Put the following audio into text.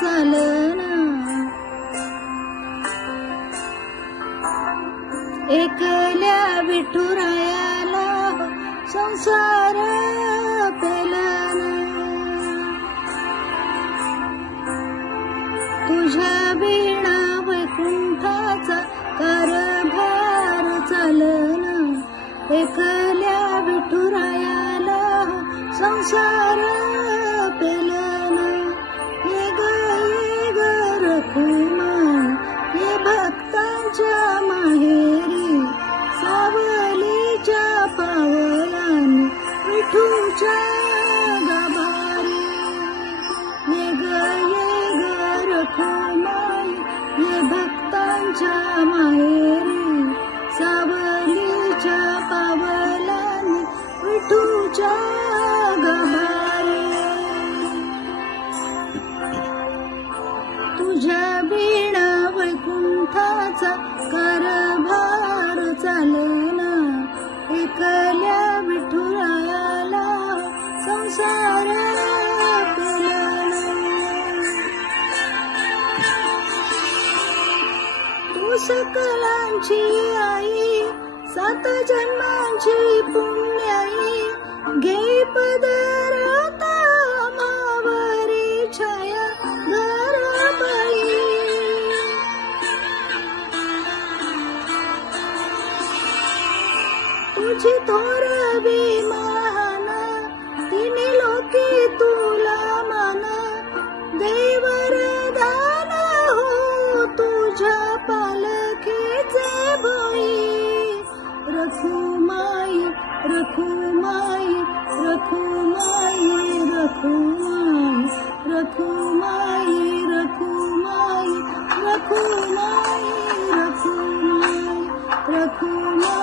चालना, एकल्या विठुरायाला संसार पेलना, तुझ्या बिना वैकुंठाचा कारभार चालना, एकल्या विठुरायाला संसार पेलना. ये ग रखुमाई, ये भक्तांच्या माहेरी, सावलीच्या पावलांनी विठूच्या गाभारी. ये ग रखुमाई, ये भक्तांच्या माहेरी, सावलीच्या पावलांनी विठूच्या गाभारी. तुझ्या बिना वैकुंठाचा कारभार चालना, एकल्या विठुरायाला संसार पेलना. तू सकलांची आई, 7 जन्मांची पुण्याई, घे पदराता मावरी छाया घरबाई. तुझी थोरवी महान, तिने लोकी तुला मान, देवरदान हो तुझ्या पालखीचे भोई. रखुमाई, रखुमाई, रखुमाई, रखुमाई, रखुमाई, रखुमाई, रखुमाई, रखुमाई, रखुमाई.